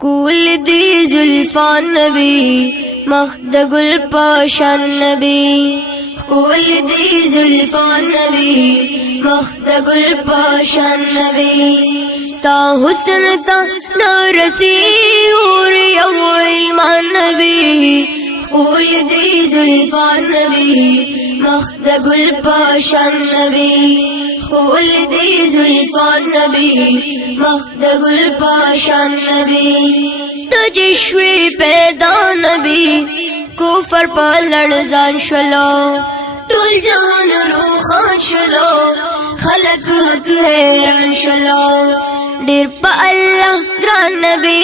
کول دی زلفان نبی مخد گل پاشان نبی کول دی زلفان نبی مخد گل پاشان نبی ستا حسن تا نرسی اور یو ایمان نبی کول دی زلفان نبی مخد گل پاشان نبی کول دی زلفان نبی مخد گل پاشان نبی تجشوی پیدا نبی کفر پا لړزان شلو ټول جهان روخان شلو خلق حق حیران شلو ډیر په الله ګران نبی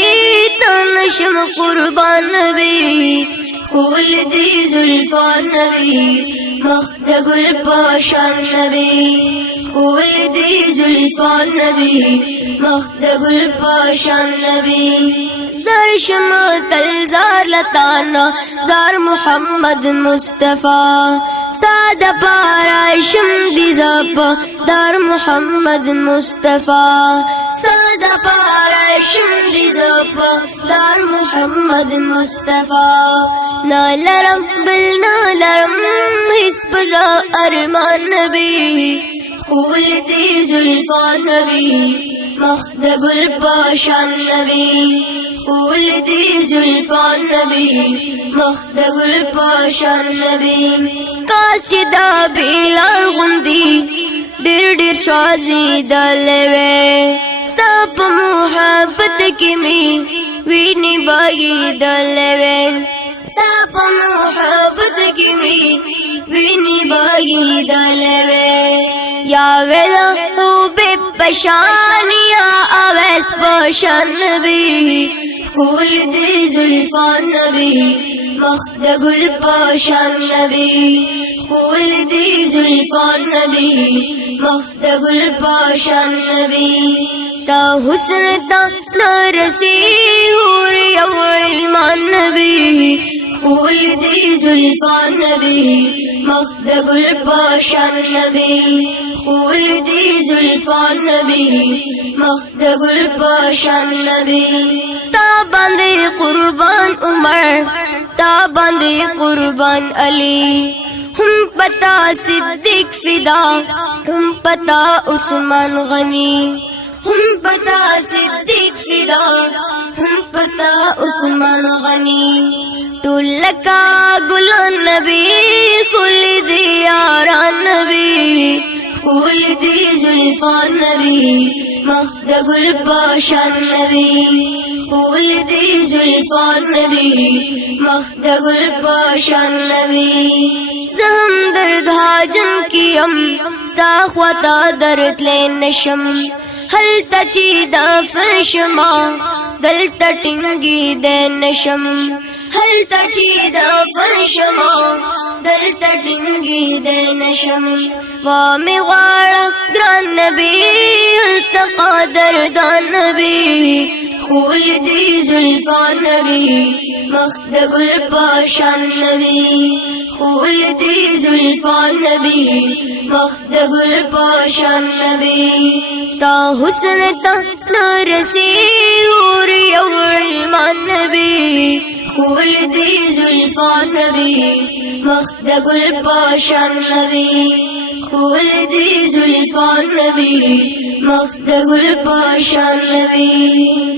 تنشم قربان نبی کول دی زلفان نبی مخد گل پاشان نبی کول دی زلفان نبی مخد گل پاشان نبی زار شما تلزار لتانا زار محمد مصطفی ساد پارا شم دی زپا دار محمد مصطفی ساد پارا شم دی زپا دار محمد مصطفی نالرم بل نالرم حسب را ارمان نبی کول دی زلفان نبی مخد گل پاشان نبی کول دی زلفان نبی مخد گل پاشان نبی کاش چې دا بیلال غوندی ډیر ډیر شوازی دلوي ستا په محبت کې می ویني باغی دلوي ستا په محبت کې می ویني باغی دلوي یا ویلا او بے پشان یا اویس پشان نبی کول دی زلفان نبی مخد گل پاشان نبی کول دی زلفان نبی مخد گل پاشان نبی ستا حسن تا نرسی اور یو ایمان نبی کول دی زلفان نبی مخد گل پاشان نبی کول دی زلفان نبی مخد گل پاشان نبی تا باندې قربان عمر تا باندې قربان علی هم پتا صدیق فدا هم پتا عثمان غنی هم پتا صدیق فدا هم پتا عثمان غنی ټولکا ګلان نبی کول دی یاران نبی کول دی زلفان نبی مخد گل پاشان نبی کول دی زلفان نبی مخد گل پاشان نبی زم درد حاجم کیم ستا خواتا درد لینشم هل تچی دا فرشما دل تٹنگی دینشم هل تچی دا فرشما دل تٹنگی دینشم وامی غاڑا گران نبی التقا دردان نبی کول دی زلفان نبی مخد گل پاشان نبی کول دی زلفان نبی مخد گل پاشان نبی ستا حسن تا نرسی اور یو ایمان نبی کول دی زلفان نبی مخد گل پاشان نبی کول دی زلفان نبی مخد گل پاشان نبی